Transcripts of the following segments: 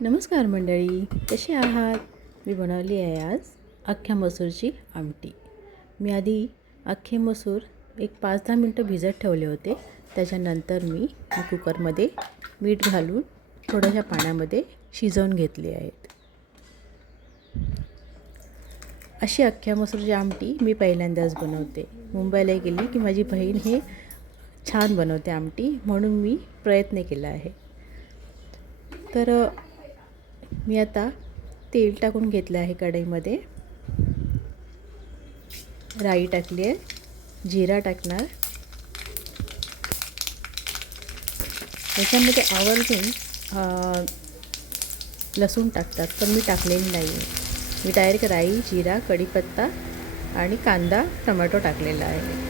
नमस्कार मंडळी, कसे आहात? मी बनवली आहे आज अख्ख्या मसूरची आमटी. मी आधी अख्खे मसूर एक 5-10 मिनटं भिजत ठेवले होते. त्याच्यानंतर मी कुकरमध्ये मीठ घालून थोड्याशा पाण्यामध्ये शिजवून घेतली आहेत. अशी अख्ख्या मसूरची आमटी मी पहिल्यांदाच बनवते. मुंबईला गेली की माझी बहीण हे छान बनवते आमटी, म्हणून मी प्रयत्न केला आहे. तर मी आता तेल टाकून घेतलं आहे. कढईमध्ये राई टाकली आहे, जिरा टाकणार, त्याच्यामध्ये आवर्जून लसूण टाकतात, पण मी टाकलेली नाही आहे. मी डायरेक्ट राई, जिरा, कढीपत्ता आणि कांदा, टोमॅटो टाकलेला आहे.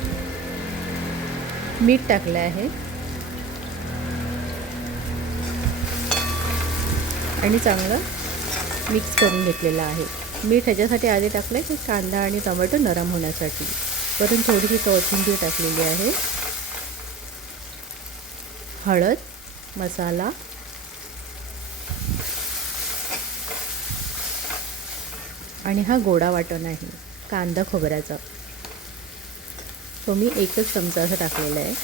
मीठ टाकलं आहे आणि चांगलं मिक्स करून घेतलेलं आहे. मीठ ह्याच्यासाठी आधी टाकलं आहे की कांदा आणि टोमॅटो नरम होण्यासाठी. वरून थोडीशी कोथिंबीर टाकलेली आहे, हळद, मसाला आणि हा गोडा वाटण आहे कांदा खोबऱ्याचा, तो मी 1 चमचा असं टाकलेला आहे.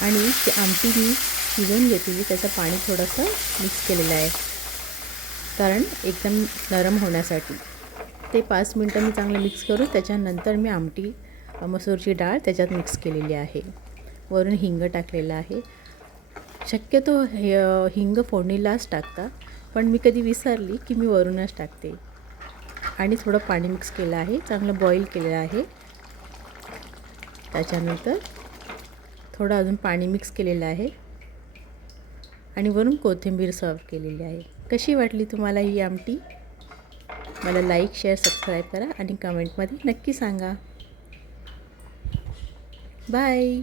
आणि ती आमटी मी शिजवून घेतलेली, त्याचं पाणी थोडंसं मिक्स केलेलं आहे, कारण एकदम नरम होण्यासाठी. ते 5 मिनटं मी चांगलं मिक्स करून त्याच्यानंतर मी आमटी मसूरची डाळ त्याच्यात मिक्स केलेली आहे. वरून हिंग टाकलेलं आहे. शक्यतो हिंग फोडणीलाच टाकता, पण मी कधी विसरली की मी वरूनच टाकते. आणि थोडं पाणी मिक्स केलं आहे, चांगलं बॉईल केलेलं आहे. त्याच्यानंतर थोडं अजून पाणी मिक्स केलेलं आहे आणि वरून कोथिंबीर सर्व केलेली आहे. कशी वाटली तुम्हाला ही आमटी? मला लाईक, शेअर, सबस्क्राईब करा आणि कमेंटमध्ये नक्की सांगा. बाय.